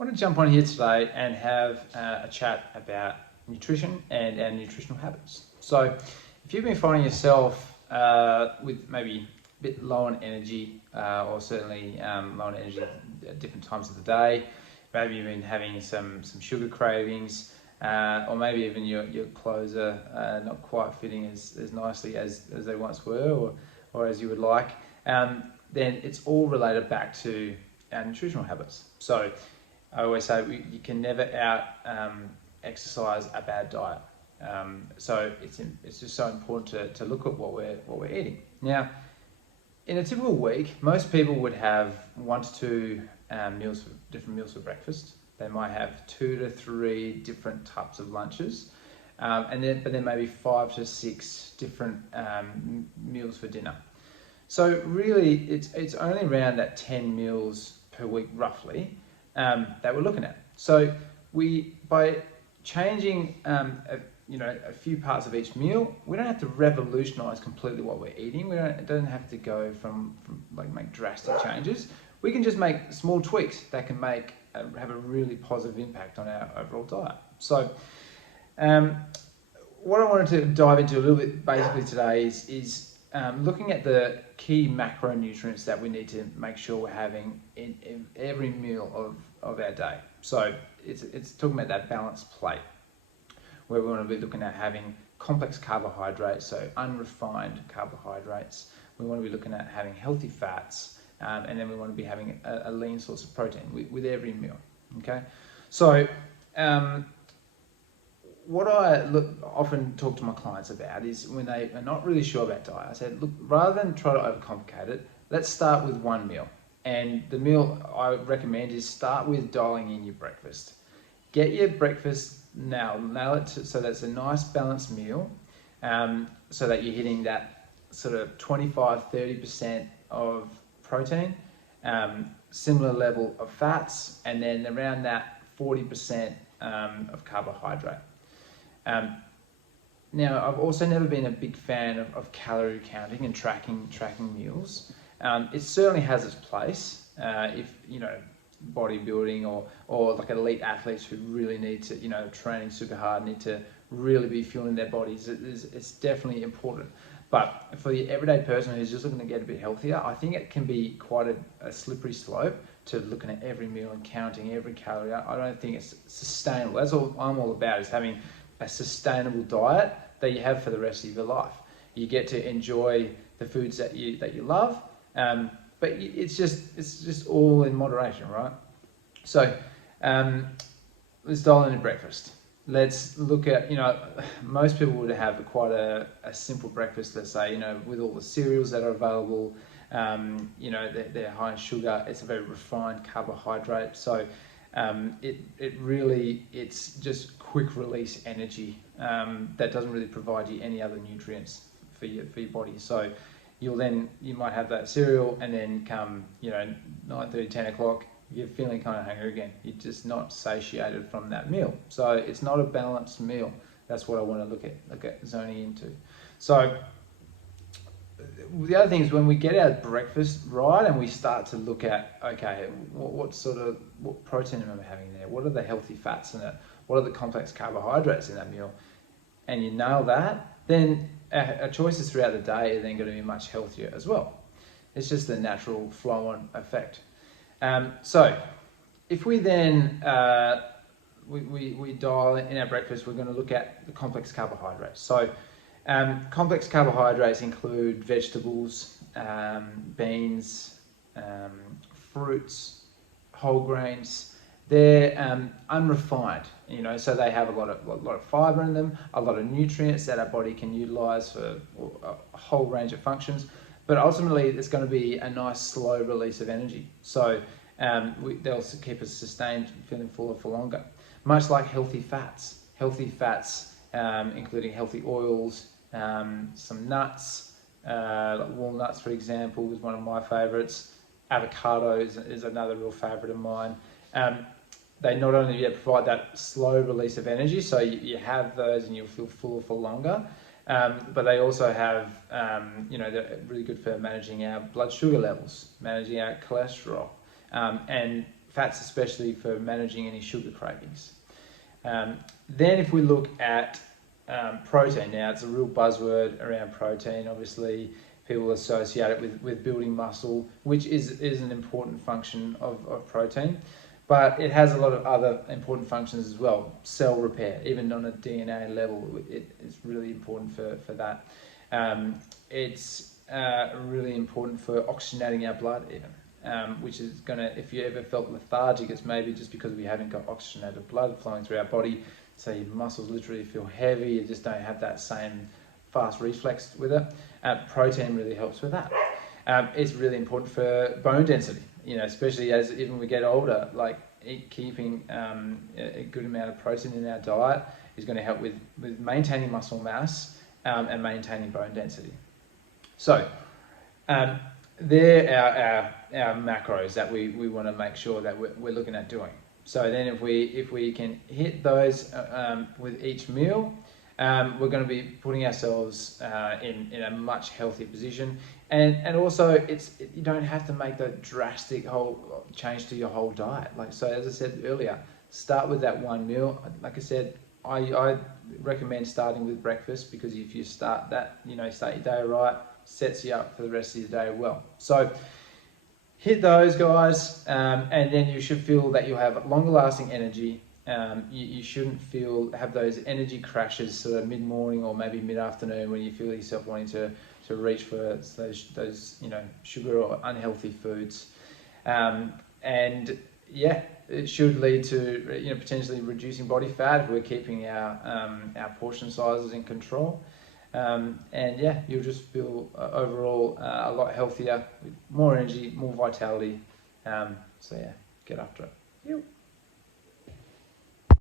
I want to jump on here today and have a chat about nutrition and our nutritional habits. So if you've been finding yourself with maybe a bit low on energy or certainly low on energy at different times of the day, maybe you've been having some sugar cravings, or maybe even your clothes are not quite fitting as nicely as they once were or as you would like, then it's all related back to our nutritional habits. So I always say you can never exercise a bad diet. So it's just so important to look at what we're eating. Now, in a typical week, most people would have 1 to 2 different meals for breakfast. They might have 2 to 3 different types of lunches, but then maybe 5 to 6 different meals for dinner. So really, it's only around that 10 meals per week roughly that we're looking at. So by changing a few parts of each meal, we don't have to revolutionize completely what we're eating. It doesn't have to go from make drastic changes. We can just make small tweaks that can have a really positive impact on our overall diet. So what I wanted to dive into a little bit basically today is looking at the key macronutrients that we need to make sure we're having in every meal of our day. So it's talking about that balanced plate, where we want to be looking at having complex carbohydrates, so unrefined carbohydrates. We want to be looking at having healthy fats, and then we want to be having a lean source of protein with every meal. Okay, so what I often talk to my clients about is when they are not really sure about diet, I said, look, rather than try to overcomplicate it, let's start with one meal. And the meal I recommend is start with dialing in your breakfast. Get your breakfast nail it so that's a nice balanced meal, so that you're hitting that sort of 25-30% of protein, similar level of fats, and then around that 40% of carbohydrate. Now, I've also never been a big fan of calorie counting and tracking meals. It certainly has its place if bodybuilding or like elite athletes who really need to training super hard, need to really be fueling their bodies. It's definitely important. But for the everyday person who's just looking to get a bit healthier, I think it can be quite a slippery slope to looking at every meal and counting every calorie. I don't think it's sustainable. That's all I'm all about, is having a sustainable diet that you have for the rest of your life. You get to enjoy the foods that you love, but it's just all in moderation, right? So let's dial into breakfast. Let's look at, most people would have quite a simple breakfast, let's say, with all the cereals that are available. They're high in sugar. It's a very refined carbohydrate. So it's just quick release energy that doesn't really provide you any other nutrients for your body. So you might have that cereal, and then come 9:30, 10 o'clock, you're feeling kind of hungry again. You're just not satiated from that meal. So it's not a balanced meal. That's what I want to look at zoning into. So the other thing is, when we get our breakfast right and we start to look at, okay, what protein am I having there? What are the healthy fats in it? What are the complex carbohydrates in that meal? And you nail that, then our choices throughout the day are then going to be much healthier as well. It's just the natural flow-on effect. So if we then we dial in our breakfast, we're going to look at the complex carbohydrates. So complex carbohydrates include vegetables, beans, fruits, whole grains. They're unrefined, so they have a lot of fiber in them, a lot of nutrients that our body can utilize for a whole range of functions. But ultimately, it's going to be a nice slow release of energy. So they'll keep us sustained, feeling fuller for longer. Much like healthy fats. Healthy fats, including healthy oils, some nuts, like walnuts, for example, is one of my favorites. Avocado is another real favorite of mine. They not only provide that slow release of energy, so you have those and you'll feel fuller for longer, but they also have, they're really good for managing our blood sugar levels, managing our cholesterol, and fats especially for managing any sugar cravings. Then if we look at protein, now it's a real buzzword around protein. Obviously, people associate it with building muscle, which is an important function of protein, but it has a lot of other important functions as well. Cell repair, even on a DNA level, it's really important for that. It's really important for oxygenating our blood even, which is going to, if you ever felt lethargic, it's maybe just because we haven't got oxygenated blood flowing through our body, so your muscles literally feel heavy, you just don't have that same fast reflex with it. Protein really helps with that. It's really important for bone density, especially as even we get older, like keeping a good amount of protein in our diet is going to help with maintaining muscle mass and maintaining bone density. So they're our macros that we want to make sure that we're looking at doing. So then if we can hit those with each meal, we're going to be putting ourselves in a much healthier position, and also you don't have to make the drastic whole change to your whole diet. Like, so as I said earlier, start with that one meal. Like I said, I recommend starting with breakfast, because if you start that, start your day right, sets you up for the rest of your day well. So hit those guys, and then you should feel that you'll have longer lasting energy. You shouldn't have those energy crashes sort of mid-morning or maybe mid-afternoon when you feel yourself wanting to reach for those sugar or unhealthy foods. And yeah, it should lead to potentially reducing body fat if we're keeping our portion sizes in control. And yeah, you'll just feel overall a lot healthier, with more energy, more vitality. So yeah, get after it.